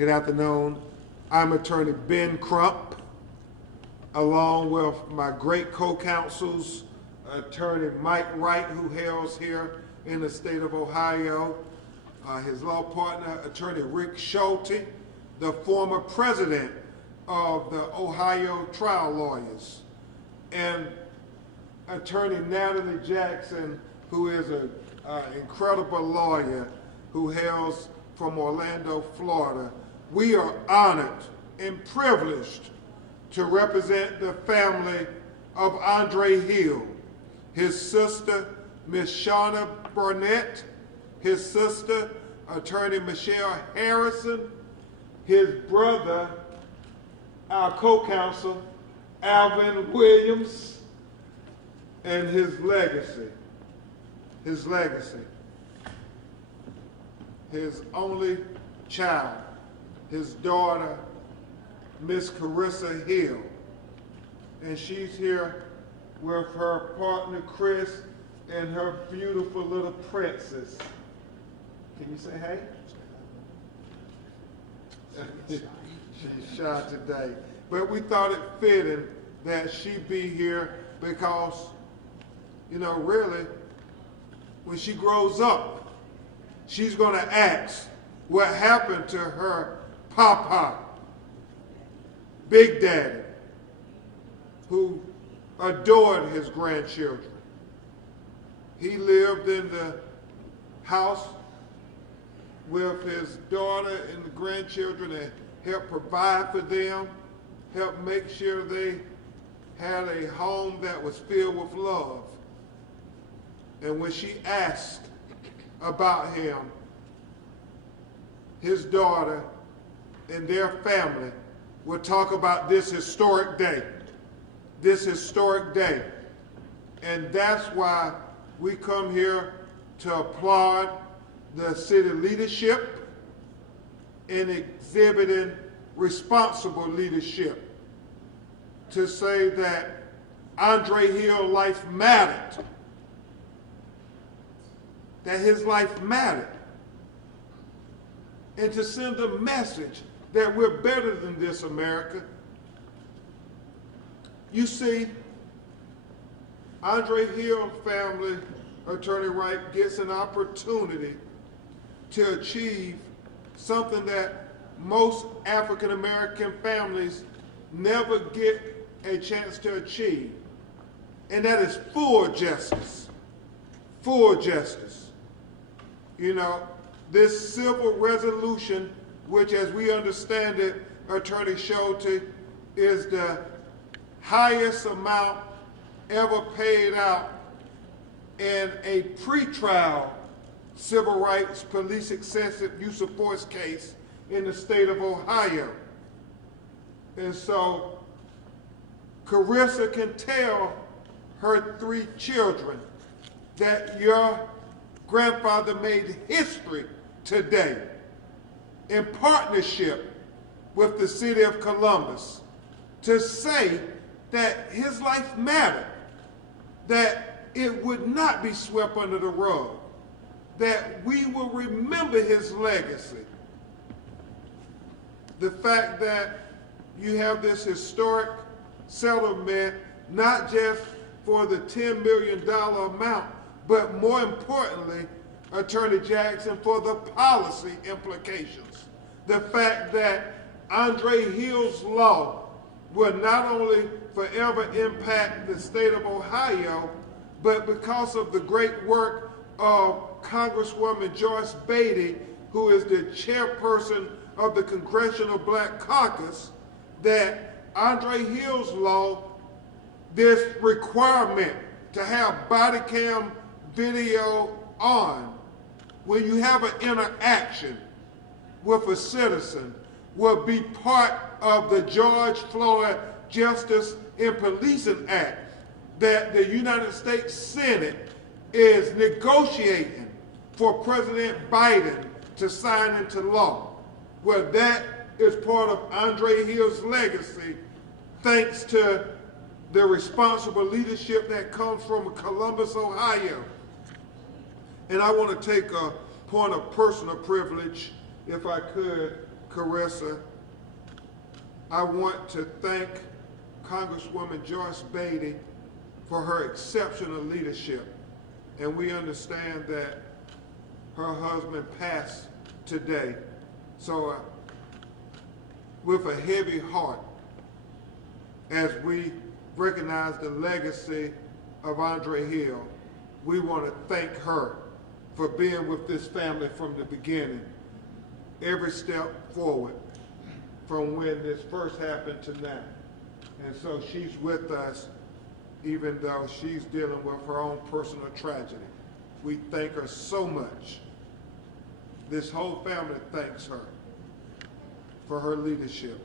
Good afternoon. I'm attorney Ben Crump, along with my great co-counsels, attorney Mike Wright, who hails here in the state of Ohio, his law partner, attorney Rick Schulte, the former president of the Ohio Trial Lawyers, and attorney Natalie Jackson, who is an incredible lawyer who hails from Orlando, Florida. We are honored and privileged to represent the family of Andre Hill, his sister, Miss Shauna Burnett, his sister, attorney Michelle Harrison, his brother, our co-counsel, Alvin Williams, and his legacy. His only child, his daughter, Miss Carissa Hill. And she's here with her partner, Chris, and her beautiful little princess. Can you say hey? She's shy today. But we thought it fitting that she be here because, you know, really, when she grows up, she's going to ask what happened to her papa, Big Daddy, who adored his grandchildren. He lived in the house with his daughter and the grandchildren and helped provide for them, helped make sure they had a home that was filled with love. And when she asked about him, his daughter and their family would talk about this historic day. And that's why we come here to applaud the city leadership in exhibiting responsible leadership, to say that Andre Hill's life mattered, that his life mattered, and to send a message that we're better than this, America. You see, Andre Hill family, Attorney Wright, gets an opportunity to achieve something that most African American families never get a chance to achieve, and that is full justice. Full justice. You know, this civil resolution, which as we understand it, Attorney Schulte, is the highest amount ever paid out in a pretrial civil rights police excessive use of force case in the state of Ohio. And so Carissa can tell her 3 children that your grandfather made history today in partnership with the city of Columbus to say that his life mattered, that it would not be swept under the rug, that we will remember his legacy. The fact that you have this historic settlement, not just for the $10 million amount, but more importantly, Attorney Jackson, for the policy implications. The fact that Andre Hill's law will not only forever impact the state of Ohio, but because of the great work of Congresswoman Joyce Beatty, who is the chairperson of the Congressional Black Caucus, that Andre Hill's law, this requirement to have body cam video on when you have an interaction with a citizen will be part of the George Floyd Justice in Policing Act that the United States Senate is negotiating for President Biden to sign into law. Well, that is part of Andre Hill's legacy, thanks to the responsible leadership that comes from Columbus, Ohio. And I want to take a point of personal privilege, if I could, Carissa, I want to thank Congresswoman Joyce Beatty for her exceptional leadership. And we understand that her husband passed today. So with a heavy heart, as we recognize the legacy of Andre Hill, we want to thank her for being with this family from the beginning, every step forward from when this first happened to now. And so she's with us even though she's dealing with her own personal tragedy. We thank her so much. This whole family thanks her for her leadership.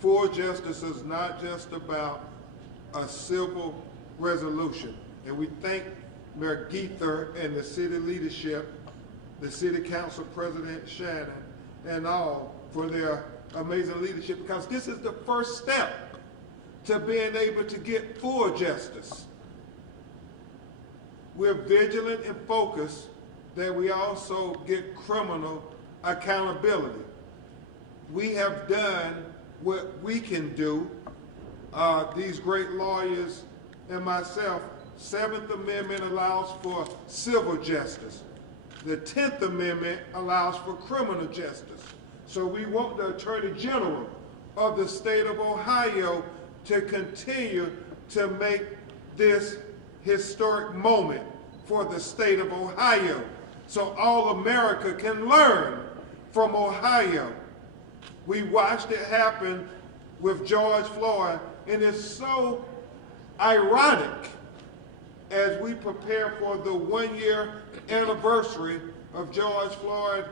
Full justice is not just about a civil resolution. And we thank Mayor Geether and the city leadership, the city council president Shannon, and all for their amazing leadership, because this is the first step to being able to get full justice. We're vigilant and focused that we also get criminal accountability. We have done what we can do, these great lawyers and myself. 7th Amendment allows for civil justice. The 10th Amendment allows for criminal justice. So we want the Attorney General of the state of Ohio to continue to make this historic moment for the state of Ohio, so all America can learn from Ohio. We watched it happen with George Floyd, and it's so ironic as we prepare for the 1-year anniversary of George Floyd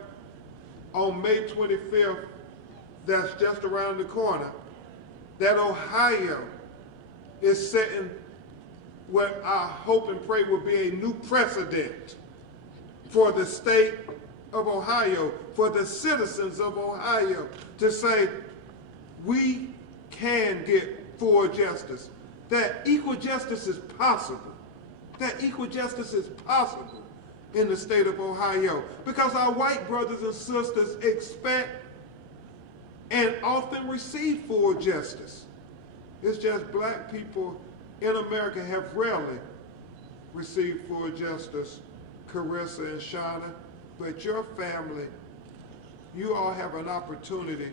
on May 25th, that's just around the corner, that Ohio is setting what I hope and pray will be a new precedent for the state of Ohio, for the citizens of Ohio, to say we can get full justice, that equal justice is possible, that equal justice is possible in the state of Ohio, because our white brothers and sisters expect and often receive full justice. It's just black people in America have rarely received full justice, Carissa and Shauna, but your family, you all have an opportunity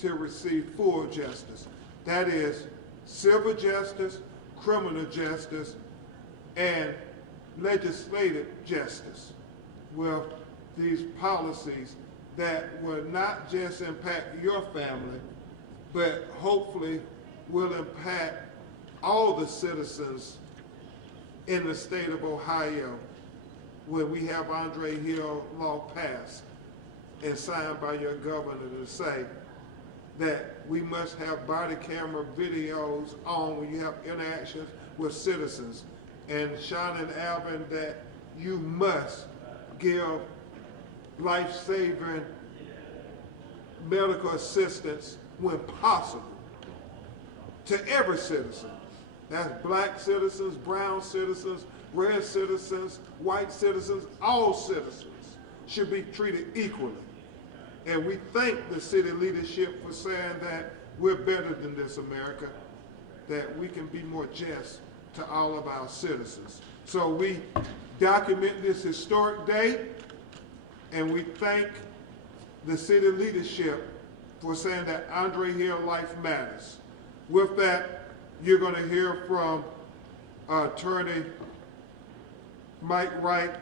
to receive full justice. That is civil justice, criminal justice, and legislative justice with these policies that will not just impact your family, but hopefully will impact all the citizens in the state of Ohio when we have Andre Hill law passed and signed by your governor to say that we must have body camera videos on when you have interactions with citizens. And Sean and Alvin, that you must give life-saving medical assistance when possible to every citizen. That's black citizens, brown citizens, red citizens, white citizens, all citizens should be treated equally. And we thank the city leadership for saying that we're better than this America, that we can be more just to all of our citizens. So we document this historic day, and we thank the city leadership for saying that Andre Hill life matters. With that, you're going to hear from Attorney Mike Wright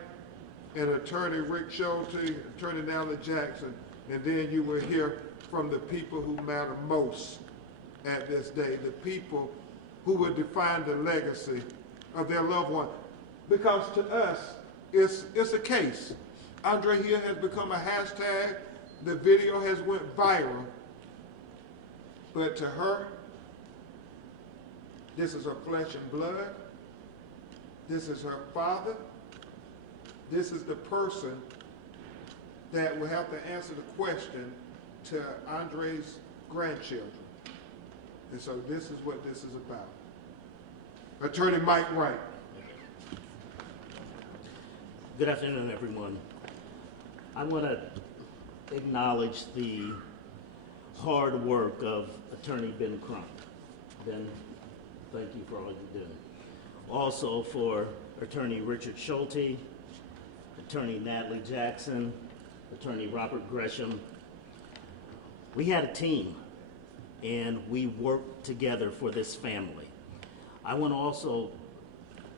and Attorney Rick Schulte, Attorney Natalie Jackson, and then you will hear from the people who matter most at this day, the people who will define the legacy of their loved one. Because to us, it's a case. Andre Hill has become a hashtag. The video has went viral. But to her, this is her flesh and blood. This is her father. This is the person that will have to answer the question to Andre's grandchildren. And so this is what this is about. Attorney Mike Wright. Good afternoon, everyone. I want to acknowledge the hard work of Attorney Ben Crump. Ben, thank you for all you do. Also for Attorney Richard Schulte, Attorney Natalie Jackson, Attorney Robert Gresham. We had a team, and we worked together for this family. I want to also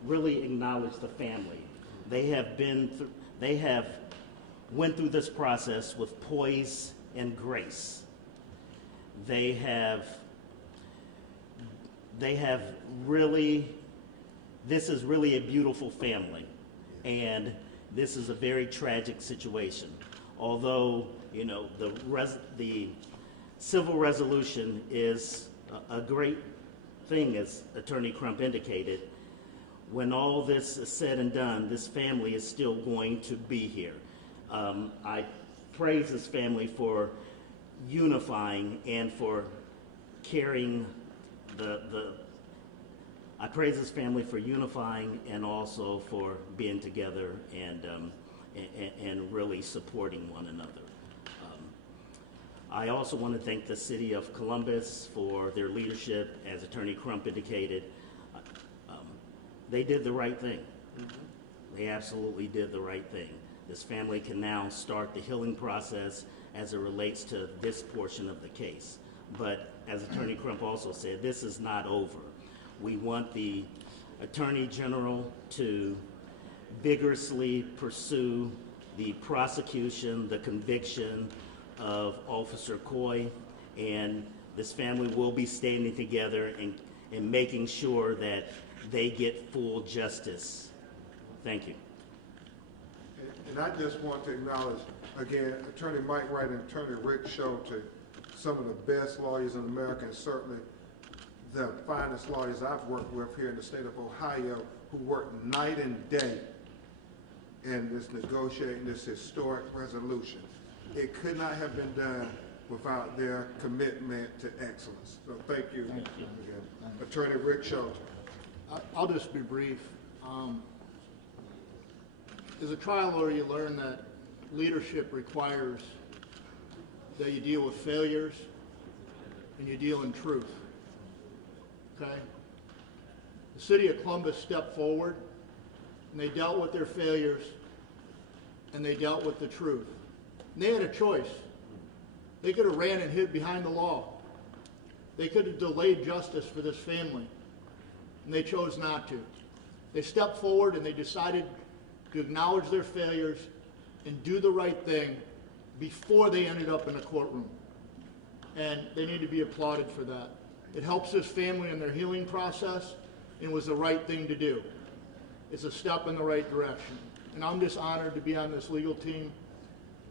really acknowledge the family. They have went through this process with poise and grace. They have really, this is really a beautiful family, and this is a very tragic situation. Although, you know, the civil resolution is a great thing, as Attorney Crump indicated. When all this is said and done, this family is still going to be here. I praise this family for unifying and for carrying I praise this family for unifying and also for being together and really supporting one another. I also want to thank the City of Columbus for their leadership. As Attorney Crump indicated, they did the right thing. They absolutely did the right thing. This family can now start the healing process as it relates to this portion of the case. But as Attorney Crump also said, this is not over. We want the Attorney General to vigorously pursue the prosecution, the conviction of Officer Coy, and this family will be standing together and making sure that they get full justice. Thank you. And I just want to acknowledge, again, Attorney Mike Wright and Attorney Rick Schulte, some of the best lawyers in America, and certainly the finest lawyers I've worked with here in the state of Ohio, who work night and day in this negotiating this historic resolution. It could not have been done without their commitment to excellence. So thank you. Thank you. Attorney Rick Schulte. I'll just be brief. As a trial lawyer, you learn that leadership requires that you deal with failures and you deal in truth. Okay? The City of Columbus stepped forward and they dealt with their failures and they dealt with the truth. And they had a choice. They could have ran and hid behind the law. They could have delayed justice for this family, and they chose not to. They stepped forward and they decided to acknowledge their failures and do the right thing before they ended up in a courtroom. And they need to be applauded for that. It helps this family in their healing process and was the right thing to do. It's a step in the right direction. And I'm just honored to be on this legal team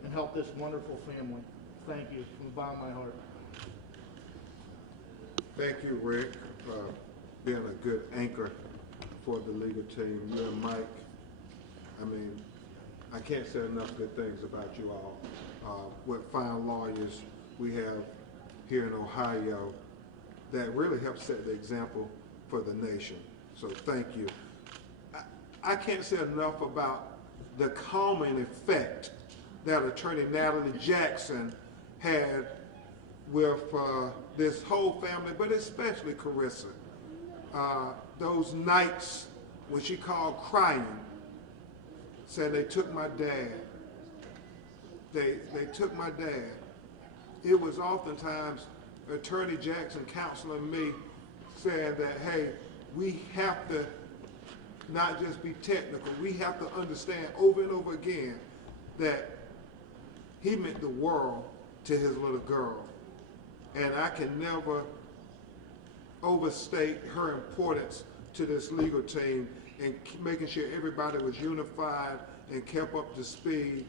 and help this wonderful family. Thank you from the bottom of my heart. Thank you, Rick, for being a good anchor for the legal team. You and Mike, I mean, I can't say enough good things about you all. What fine lawyers we have here in Ohio that really help set the example for the nation. So thank you. I can't say enough about the calming effect that Attorney Natalie Jackson had with this whole family, but especially Carissa. Those nights when she called crying, said they took my dad. They took my dad. It was oftentimes Attorney Jackson counseling me, saying that, hey, we have to not just be technical, we have to understand over and over again that he meant the world to his little girl. And I can never overstate her importance to this legal team and making sure everybody was unified and kept up to speed,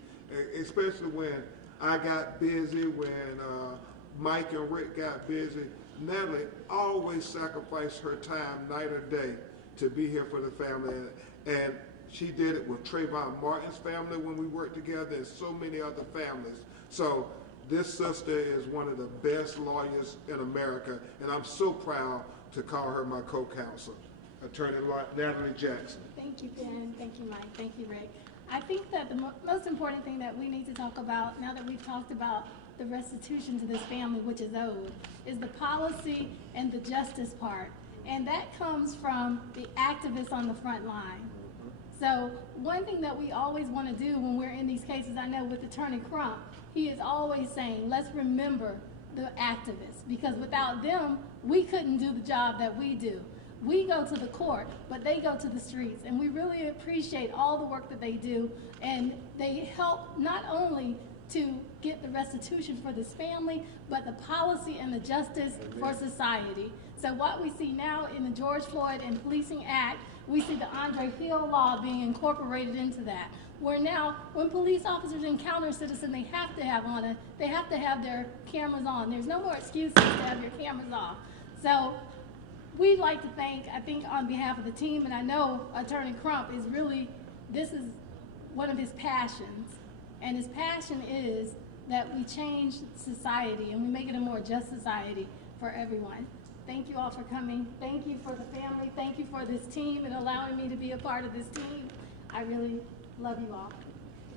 especially when I got busy, when Mike and Rick got busy. Natalie always sacrificed her time night or day to be here for the family. And she did it with Trayvon Martin's family when we worked together and so many other families. So this sister is one of the best lawyers in America, and I'm so proud to call her my co-counsel, Attorney Natalie Jackson. Thank you, Ben. Thank you, Mike. Thank you, Rick. I think that the most important thing that we need to talk about, now that we've talked about the restitution to this family, which is owed, is the policy and the justice part. And that comes from the activists on the front line. So one thing that we always want to do when we're in these cases, I know with Attorney Crump, he is always saying, let's remember the activists, because without them, we couldn't do the job that we do. We go to the court, but they go to the streets, and we really appreciate all the work that they do, and they help not only to get the restitution for this family, but the policy and the justice for society. So what we see now in the George Floyd and Policing Act, we see the Andre Hill law being incorporated into that, where now when police officers encounter a citizen, they have to have their cameras on. There's no more excuses to have your cameras off. So we'd like to thank, I think on behalf of the team, and I know Attorney Crump is really, this is one of his passions. And his passion is that we change society and we make it a more just society for everyone. Thank you all for coming. Thank you for the family. Thank you for this team and allowing me to be a part of this team. I really love you all.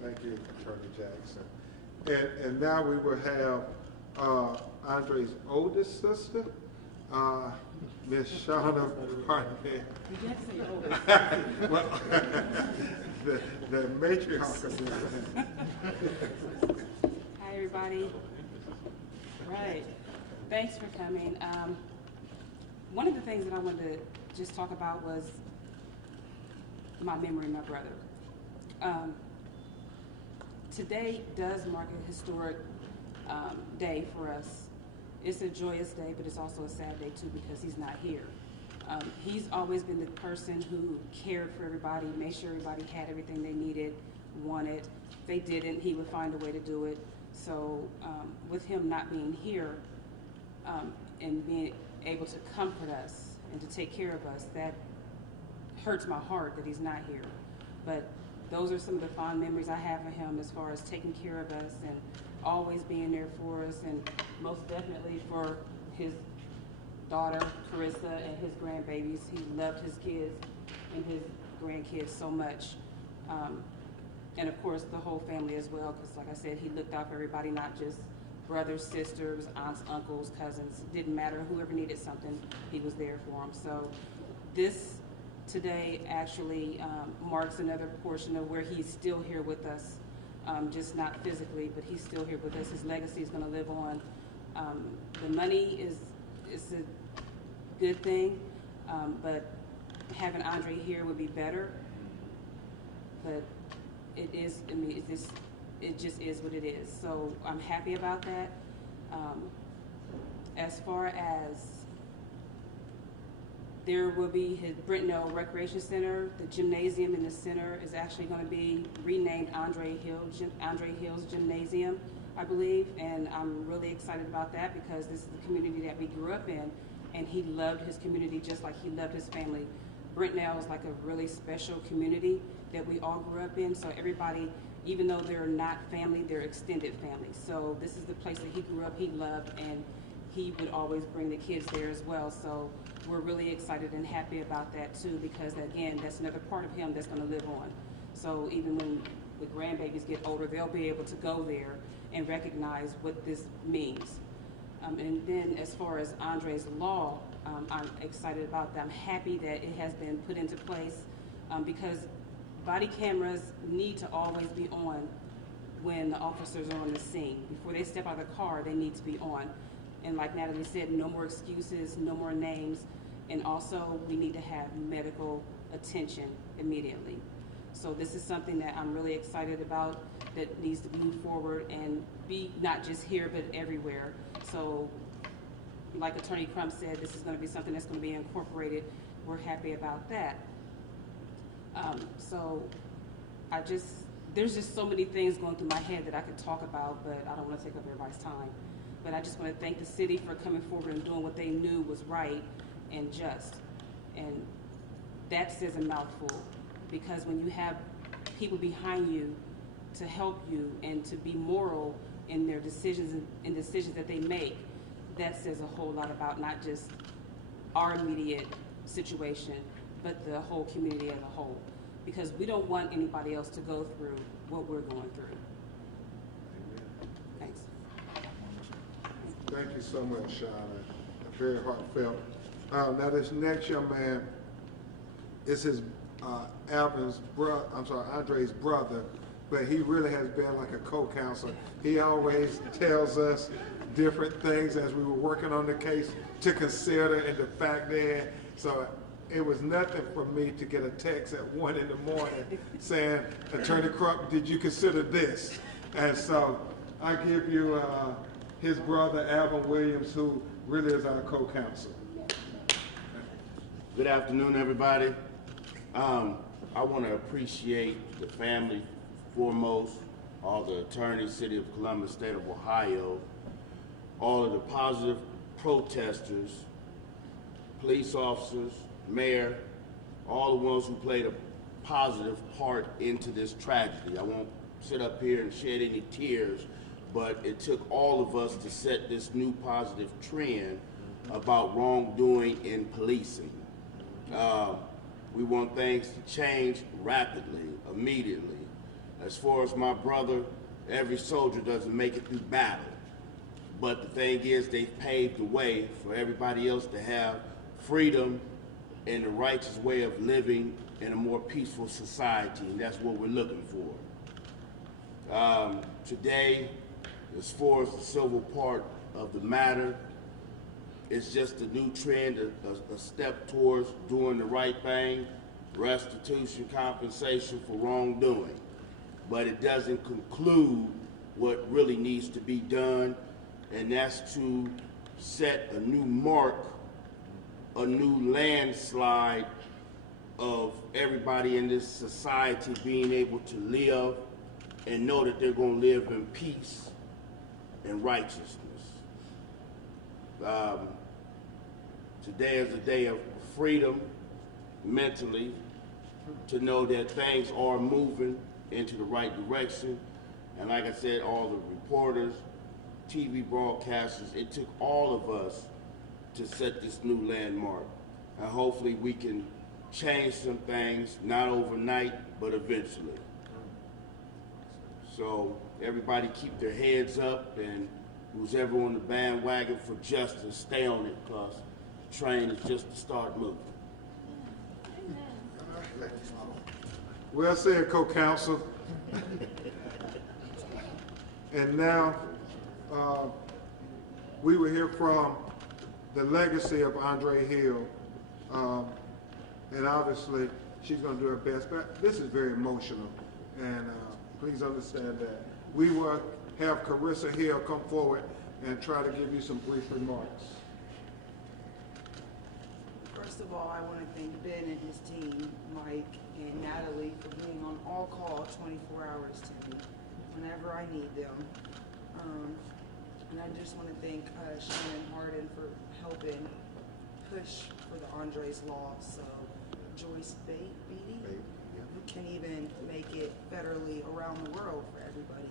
Thank you, Attorney Jackson. And now we will have Andre's oldest sister, Miss Shauna Barnett. Well, the matriarch of this. Hi, everybody. Right. Thanks for coming. One of the things that I wanted to just talk about was my memory of my brother. Today does mark a historic day for us. It's a joyous day, but it's also a sad day too because he's not here. He's always been the person who cared for everybody, made sure everybody had everything they needed, wanted. If they didn't, he would find a way to do it. So with him not being here and being able to comfort us and to take care of us, that hurts my heart that he's not here. But those are some of the fond memories I have of him as far as taking care of us and always being there for us, and most definitely for his daughter, Carissa, and his grandbabies. He loved his kids and his grandkids so much. And of course, the whole family as well, because like I said, he looked out for everybody, not just brothers, sisters, aunts, uncles, cousins. It didn't matter. Whoever needed something, he was there for them. So this today actually marks another portion of where he's still here with us, just not physically, but he's still here with us. His legacy is going to live on. The money is a good thing, but having Andre here would be better. But it is, I mean, it just is what it is. So I'm happy about that. As far as there will be his Brentnell Recreation Center, the gymnasium in the center is actually going to be renamed Andre Hill's Gymnasium, I believe, and I'm really excited about that because this is the community that we grew up in, and he loved his community just like he loved his family. Brentnell is like a really special community that we all grew up in, so everybody, even though they're not family, they're extended family. So this is the place that he grew up, he loved, and he would always bring the kids there as well. So we're really excited and happy about that too, because again, that's another part of him that's going to live on. So even when the grandbabies get older, they'll be able to go there and recognize what this means. And then as far as Andre's law, I'm excited about that. I'm happy that it has been put into place because body cameras need to always be on when the officers are on the scene. Before they step out of the car, they need to be on. And like Natalie said, no more excuses, no more names, and also we need to have medical attention immediately. So this is something that I'm really excited about that needs to move forward and be not just here but everywhere. So like Attorney Crump said, this is going to be something that's going to be incorporated. We're happy about that. So there's just so many things going through my head that I could talk about, but I don't want to take up everybody's time. But I just want to thank the city for coming forward and doing what they knew was right and just. And that says a mouthful, because when you have people behind you to help you and to be moral in their decisions and decisions that they make, that says a whole lot about not just our immediate situation, but the whole community as a whole. because we don't want anybody else to go through what we're going through. Thanks. Thank you so much, Shauna. Very heartfelt. Now this next young man is his Andre's brother, but he really has been like a co-counsel. He always tells us different things as we were working on the case to consider and to factor in. So it was nothing for me to get a text at 1 in the morning saying, Attorney Crump, did you consider this? And so I give you his brother, Alvin Williams, who really is our co-counsel. Good afternoon, everybody. I want to appreciate the family foremost, all the attorneys, City of Columbus, State of Ohio, all of the positive protesters, police officers, mayor, all the ones who played a positive part into this tragedy. I won't sit up here and shed any tears, but it took all of us to set this new positive trend about wrongdoing in policing. We want things to change rapidly, immediately. As far as my brother, every soldier doesn't make it through battle. But the thing is, they've paved the way for everybody else to have freedom and the righteous way of living in a more peaceful society, and that's what we're looking for. Today, as far as the civil part of the matter, it's just a new trend, a step towards doing the right thing, restitution, compensation for wrongdoing. But it doesn't conclude what really needs to be done, and that's to set a new mark, a new landslide of everybody in this society being able to live and know that they're going to live in peace and righteousness. Today is a day of freedom mentally, to know that things are moving into the right direction. And like I said, all the reporters, TV broadcasters, it took all of us to set this new landmark. And hopefully we can change some things, not overnight, but eventually. So everybody keep their heads up, and who's ever on the bandwagon for justice, stay on it, because the train is just to start moving. Well said, co-counsel. And now we will hear from the legacy of Andre Hill. And obviously, she's going to do her best. But this is very emotional. And please understand that. We will have Carissa Hill come forward and try to give you some brief remarks. First of all, I want to thank Ben and his team, Mike and Natalie, for being on all call 24 hours to me whenever I need them. And I just want to thank Shannon Harden for helping push for the Andres Law, so Joyce Beatty can even make it federally around the world for everybody.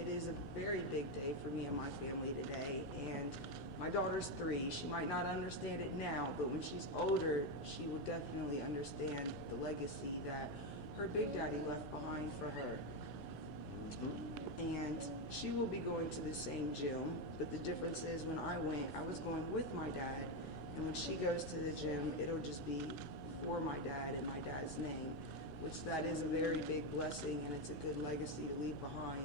It is a very big day for me and my family today, and my daughter's 3. She might not understand it now, but when she's older, she will definitely understand the legacy that her big daddy left behind for her. And she will be going to the same gym, but the difference is when I went, I was going with my dad, and when she goes to the gym, it'll just be for my dad and my dad's name, which that is a very big blessing, and it's a good legacy to leave behind.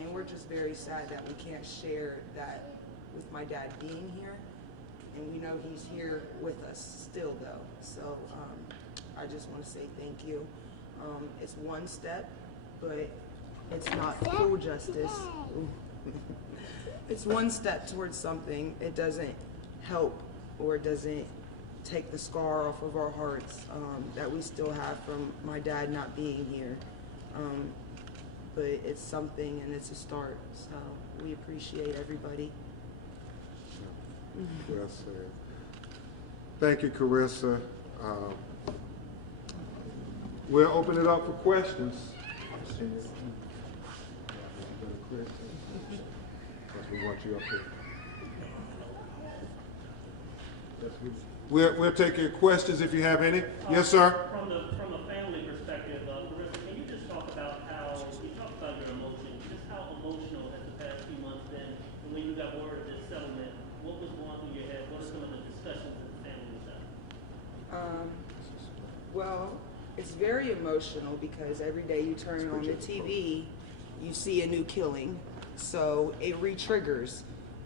And we're just very sad that we can't share that with my dad being here, and we know he's here with us still though. So I just want to say thank you. It's one step, but it's not full justice. It's one step towards something. It doesn't help, or it doesn't take the scar off of our hearts that we still have from my dad not being here. But it's something, and it's a start. So we appreciate everybody. Well said. Thank you, Carissa. We'll open it up for questions. We want you up here. We'll take your questions if you have any. Yes, sir. From a family perspective, It's very emotional because every day you turn on the TV, you see a new killing. So it re-triggers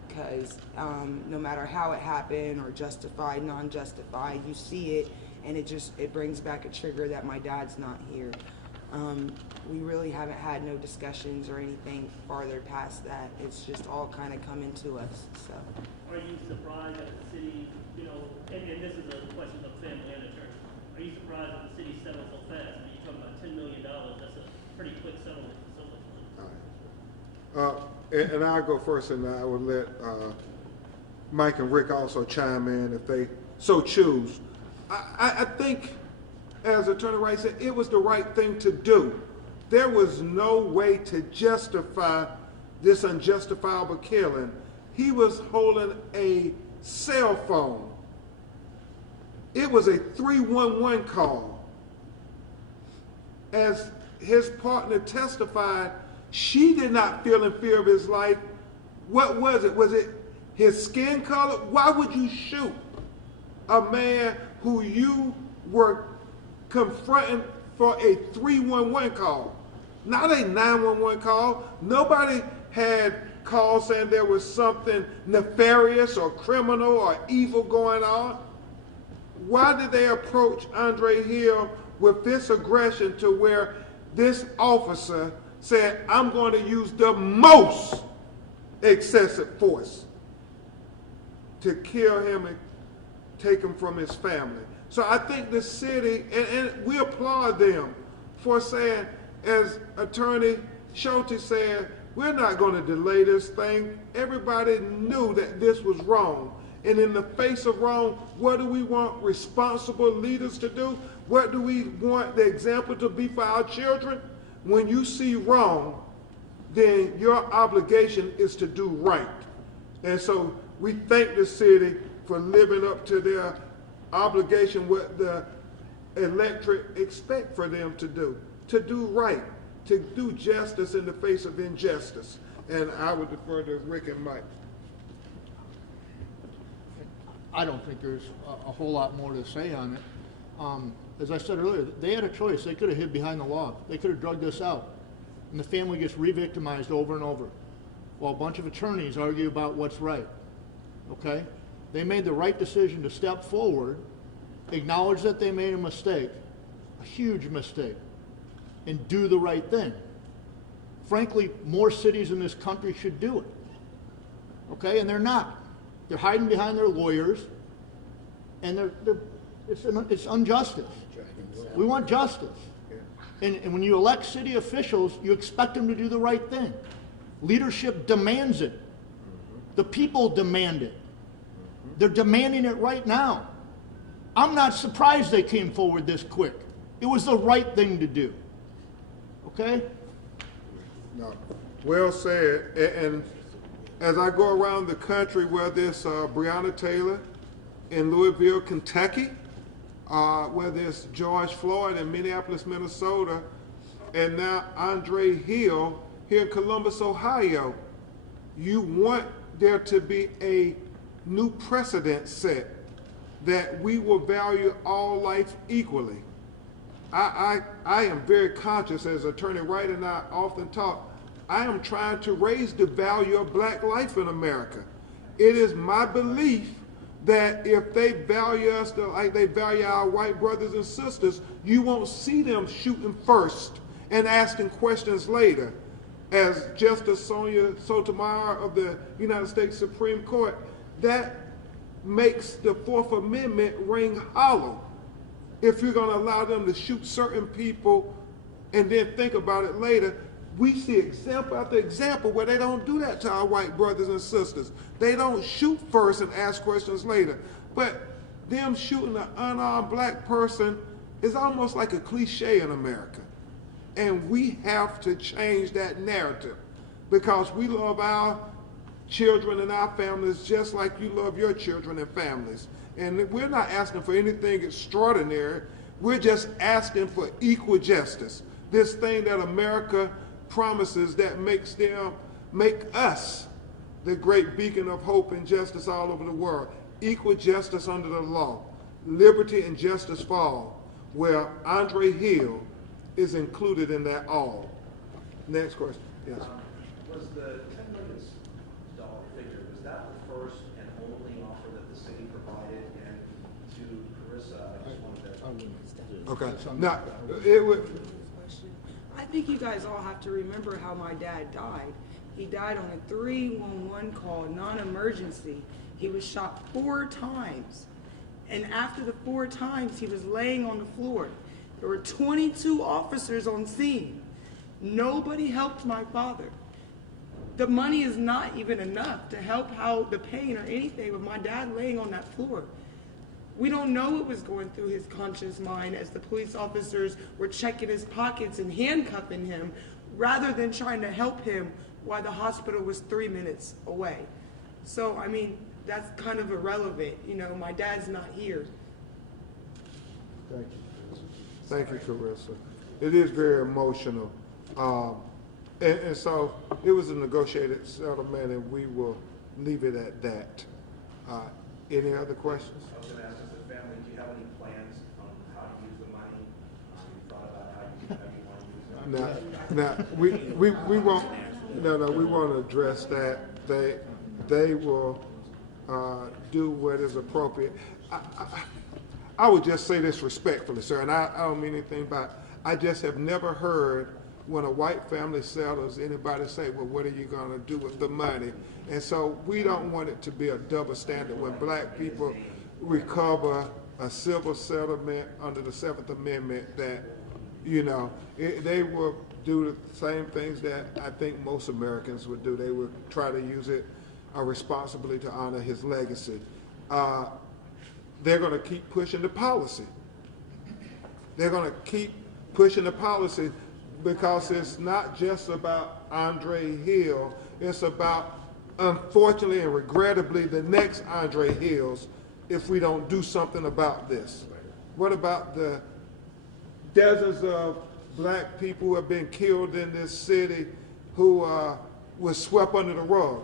because no matter how it happened or justified, non-justified, you see it and it brings back a trigger that my dad's not here. We really haven't had no discussions or anything farther past that. It's just all kind of coming to us, so. Are you surprised that the city, you know, and this is a question of family and attorney, are you surprised that the city settled so fast? I mean, you're talking about $10 million, that's a pretty quick settlement for so much money. And I'll go first, and I will let Mike and Rick also chime in if they so choose. I think, as Attorney Wright said, it was the right thing to do. There was no way to justify this unjustifiable killing. He was holding a cell phone. It was a 311 call. As his partner testified, she did not feel in fear of his life. What was it? Was it his skin color? Why would you shoot a man who you were confronting for a 311 call? Not a 911 call. Nobody had called saying there was something nefarious or criminal or evil going on. Why did they approach Andre Hill with this aggression to where this officer said, I'm going to use the most excessive force to kill him and take him from his family? So I think the city, and we applaud them for saying, as Attorney Schulte said, we're not going to delay this thing. Everybody knew that this was wrong. And in the face of wrong, what do we want responsible leaders to do? What do we want the example to be for our children? When you see wrong, then your obligation is to do right. And so we thank the city for living up to their obligation, what the electorate expect for them to do right, to do justice in the face of injustice. And I would defer to Rick and Mike. I don't think there's a whole lot more to say on it. As I said earlier, they had a choice. They could have hid behind the law. They could have drugged this out. And the family gets re-victimized over and over while a bunch of attorneys argue about what's right. Okay? They made the right decision to step forward, acknowledge that they made a mistake, a huge mistake, and do the right thing. Frankly, more cities in this country should do it. Okay? And they're not. They're hiding behind their lawyers, and it's injustice. We want justice. And when you elect city officials, you expect them to do the right thing. Leadership demands it. The people demand it. They're demanding it right now. I'm not surprised they came forward this quick. It was the right thing to do. Okay? No. Well said. And as I go around the country, whether it's Breonna Taylor in Louisville, Kentucky, whether it's George Floyd in Minneapolis, Minnesota, and now Andre Hill here in Columbus, Ohio, you want there to be a new precedent set that we will value all life equally. I am very conscious, as Attorney Wright and I often talk, I am trying to raise the value of black life in America. It is my belief that if they value us like they value our white brothers and sisters, you won't see them shooting first and asking questions later. As Justice Sonia Sotomayor of the United States Supreme Court, that makes the Fourth Amendment ring hollow. If you're going to allow them to shoot certain people and then think about it later, we see example after example where they don't do that to our white brothers and sisters. They don't shoot first and ask questions later. But them shooting an unarmed black person is almost like a cliche in America. And we have to change that narrative because we love our children and our families just like you love your children and families. And we're not asking for anything extraordinary. We're just asking for equal justice. This thing that America promises that make us the great beacon of hope and justice all over the world. Equal justice under the law. Liberty and justice for all. Well, Andre Hill is included in that all. Next question. Yes. Was the $10 million figure, was that the first and only offer that the city provided? And to Carissa, I just wanted to... Okay. Now, it would. Question. I think you guys all have to remember how my dad died. He died on a 311 call, non-emergency. He was shot 4 times. And after the 4 times, he was laying on the floor. There were 22 officers on scene. Nobody helped my father. The money is not even enough to help out the pain or anything with my dad laying on that floor. We don't know what was going through his conscious mind as the police officers were checking his pockets and handcuffing him rather than trying to help him while the hospital was 3 minutes away. So, I mean, that's kind of irrelevant. You know, my dad's not here. Thank you. Thank you, Carissa. It is very emotional. And so it was a negotiated settlement, and we will leave it at that. Any other questions? I was going to ask, as a family, do you have any plans on how to use the money? You thought about how you want to use it? We won't. No, we won't address that. They will do what is appropriate. I would just say this respectfully, sir, and I don't mean anything by it. I just have never heard when a white family settles anybody say, well, what are you going to do with the money? And so we don't want it to be a double standard when black people recover a civil settlement under the 7th Amendment that, you know, they will do the same things that I think most Americans would do. They would try to use it responsibly to honor his legacy. They're going to keep pushing the policy. They're going to keep pushing the policy because it's not just about Andre Hill. It's about, unfortunately and regrettably, the next Andre Hills if we don't do something about this. What about the dozens of black people who have been killed in this city who was swept under the rug?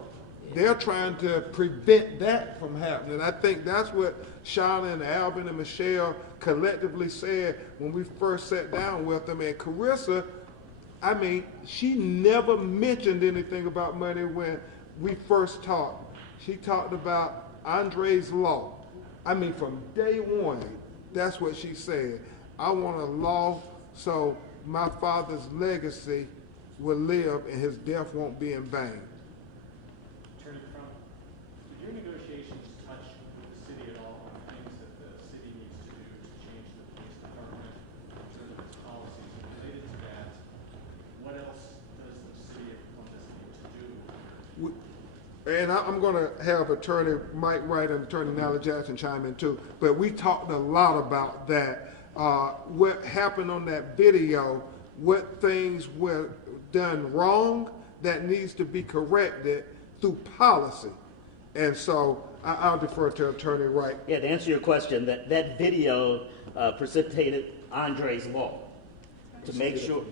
They're trying to prevent that from happening. I think that's what Charlotte and Alvin and Michelle collectively said when we first sat down with them. And Carissa, I mean, she never mentioned anything about money when we first talked. She talked about Andre's law. I mean, from day one, that's what she said. I want a law so my father's legacy will live and his death won't be in vain. Attorney Crump, did your negotiations touch the city at all on things that the city needs to do to change the police department in terms of its policies related to that? What else does the city of Columbus need to do? And I'm going to have Attorney Mike Wright and Attorney Nella Jackson chime in too. But we talked a lot about that. What happened on that video, what things were done wrong that needs to be corrected through policy. And so I'll defer to Attorney Wright. Yeah, to answer your question, that video precipitated Andre's law to make sure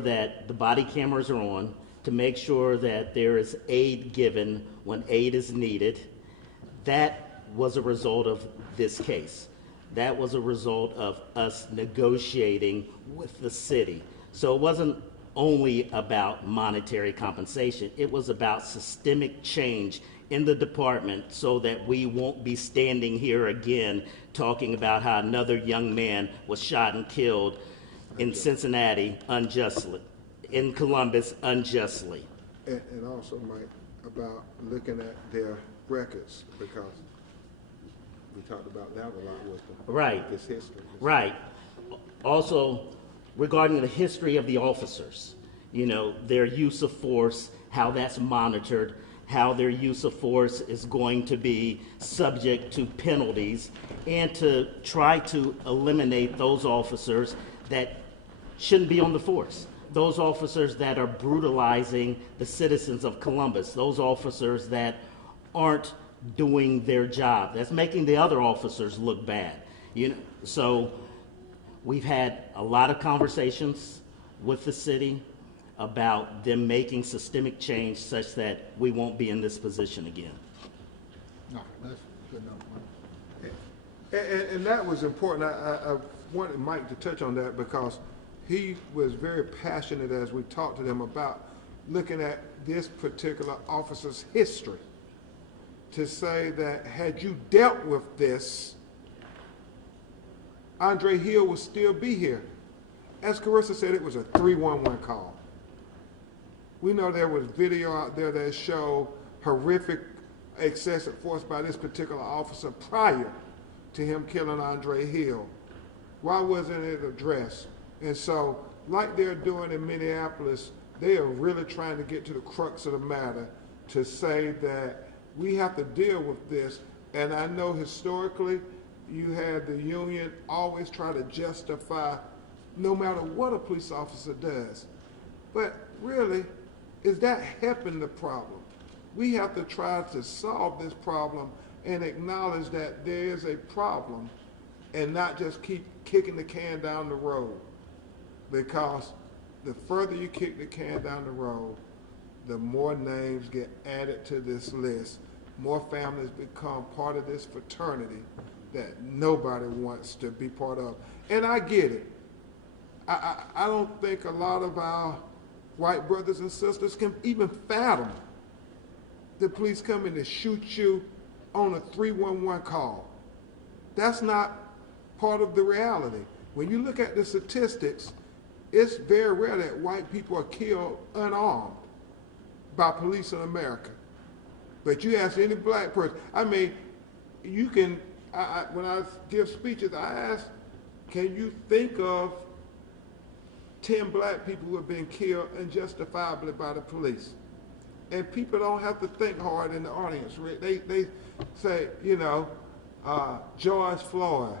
that the body cameras are on, to make sure that there is aid given when aid is needed. That was a result of this case. That was a result of us negotiating with the city. So it wasn't only about monetary compensation. It was about systemic change in the department so that we won't be standing here again talking about how another young man was shot and killed in Cincinnati unjustly, in Columbus unjustly. And also, Mike, about looking at their records, because we talked about that a lot with them. Right. This history. Right. Also, regarding the history of the officers, you know, their use of force, how that's monitored, how their use of force is going to be subject to penalties, and to try to eliminate those officers that shouldn't be on the force. Those officers that are brutalizing the citizens of Columbus, those officers that aren't doing their job, that's making the other officers look bad. You know, so we've had a lot of conversations with the city about them making systemic change such that we won't be in this position again. No, that's good enough. And that was important. I wanted Mike to touch on that because he was very passionate as we talked to them about looking at this particular officer's history to say that had you dealt with this, Andre Hill would still be here. As Carissa said, it was a 311 call. We know there was video out there that showed horrific excessive force by this particular officer prior to him killing Andre Hill. Why wasn't it addressed? And so, like they're doing in Minneapolis, they are really trying to get to the crux of the matter to say that we have to deal with this. And I know historically, you had the union always try to justify no matter what a police officer does. But really, is that helping the problem? We have to try to solve this problem and acknowledge that there is a problem and not just keep kicking the can down the road. Because the further you kick the can down the road, the more names get added to this list. More families become part of this fraternity that nobody wants to be part of. And I get it. I don't think a lot of our white brothers and sisters can even fathom the police coming to shoot you on a 311 call. That's not part of the reality. When you look at the statistics, it's very rare that white people are killed unarmed by police in America. But you ask any black person, I mean, you can, when I give speeches, I ask, can you think of 10 black people who have been killed unjustifiably by the police? And people don't have to think hard in the audience. They say, you know, George Floyd,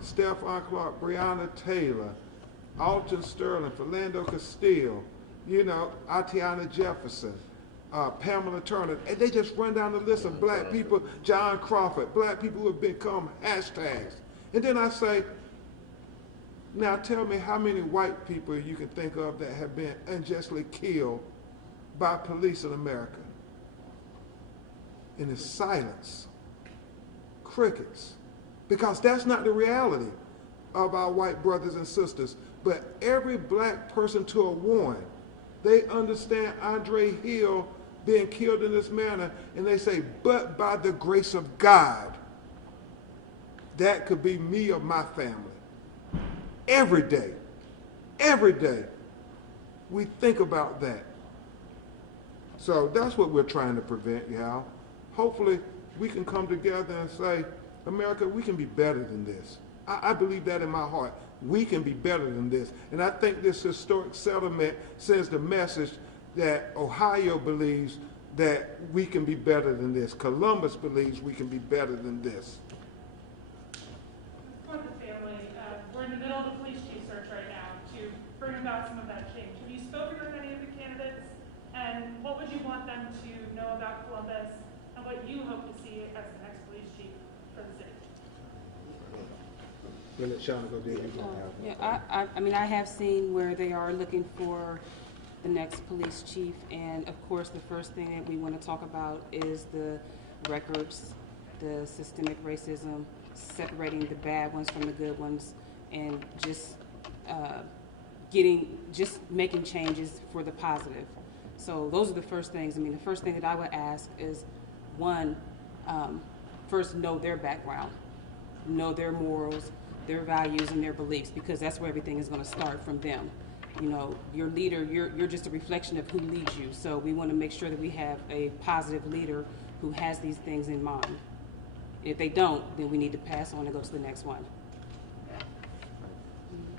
Stephon Clark, Breonna Taylor, Alton Sterling, Philando Castile, you know, Atiana Jefferson, Pamela Turner, and they just run down the list of black people, John Crawford, black people who have become hashtags. And then I say, now tell me how many white people you can think of that have been unjustly killed by police in America. And it's silence, crickets, because that's not the reality of our white brothers and sisters. But every black person to a one, they understand Andre Hill being killed in this manner, and they say, but by the grace of God, that could be me or my family. Every day, we think about that. So that's what we're trying to prevent, y'all. Hopefully, we can come together and say, America, we can be better than this. I believe that in my heart. We can be better than this. And I think this historic settlement sends the message that Ohio believes that we can be better than this. Columbus believes we can be better than this. For the family, we're in the middle of the police chief search right now to bring about some of that change. Have you spoken with any of the candidates? And what would you want them to know about Columbus and what you hope to see as the next police chief for the city? We'll let Shauna go there. Yeah, I mean, I have seen where they are looking for the next police chief, and of course, the first thing that we want to talk about is the records, the systemic racism, separating the bad ones from the good ones, and just making changes for the positive. So those are the first things. I mean, the first thing that I would ask is, one, first know their background, know their morals, their values, and their beliefs, because that's where everything is going to start, from them. You know, your leader, you're just a reflection of who leads you. So we want to make sure that we have a positive leader who has these things in mind. If they don't, then we need to pass on and go to the next one.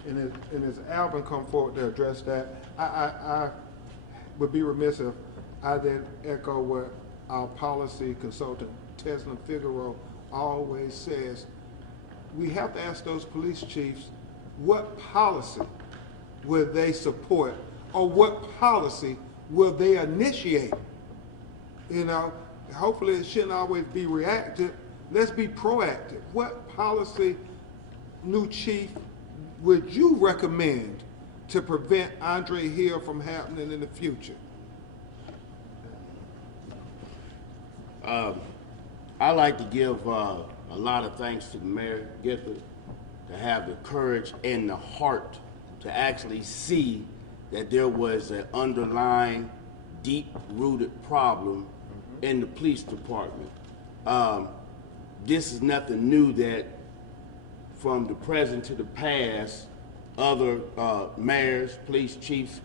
And as Alvin come forward to address that, I would be remiss if I didn't echo what our policy consultant, Tesla Figueroa, always says. We have to ask those police chiefs, what policy will they support, or what policy will they initiate? You know, hopefully it shouldn't always be reactive. Let's be proactive. What policy, new chief, would you recommend to prevent Andre Hill from happening in the future? I like to give a lot of thanks to Mayor Gifford to have the courage and the heart to actually see that there was an underlying, deep-rooted problem in the police department. This is nothing new that from the present to the past, other mayors, police chiefs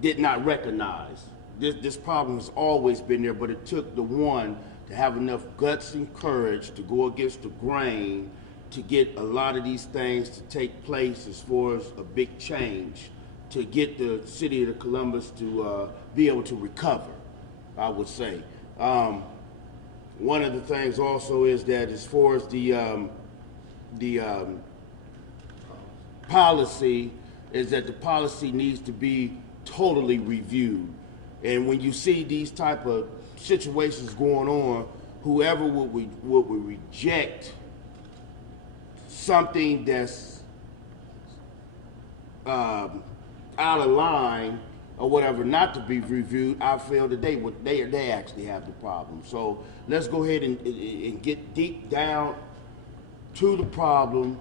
did not recognize. This problem has always been there, but it took the one to have enough guts and courage to go against the grain to get a lot of these things to take place as far as a big change, to get the city of Columbus to be able to recover, I would say. One of the things also is that as far as the policy, is that the policy needs to be totally reviewed. And when you see these type of situations going on, whoever would reject something that's out of line or whatever, not to be reviewed, I feel that they actually have the problem. So let's go ahead and get deep down to the problem,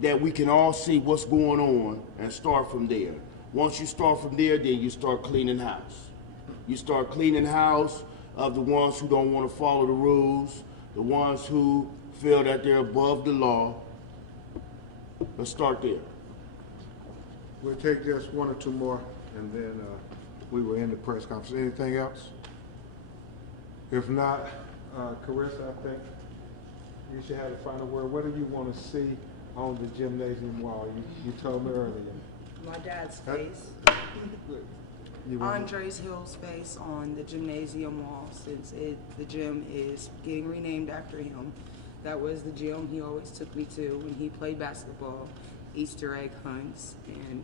that we can all see what's going on and start from there. Once you start from there, then you start cleaning house. You start cleaning house of the ones who don't want to follow the rules, the ones who feel that they're above the law. Let's start there. We'll take just one or two more, and then we will end the press conference. Anything else? If not, Carissa, I think you should have the final word. What do you want to see on the gymnasium wall? You told me earlier. My dad's face. You want Andres Hill's face on the gymnasium wall, since the gym is getting renamed after him. That was the gym he always took me to when he played basketball, Easter egg hunts, and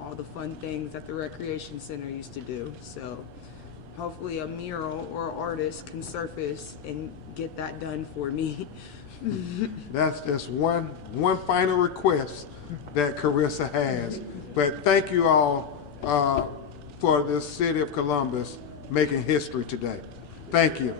all the fun things that the recreation center used to do. So hopefully a mural or artist can surface and get that done for me. That's just one final request that Carissa has. But thank you all for the city of Columbus making history today. Thank you.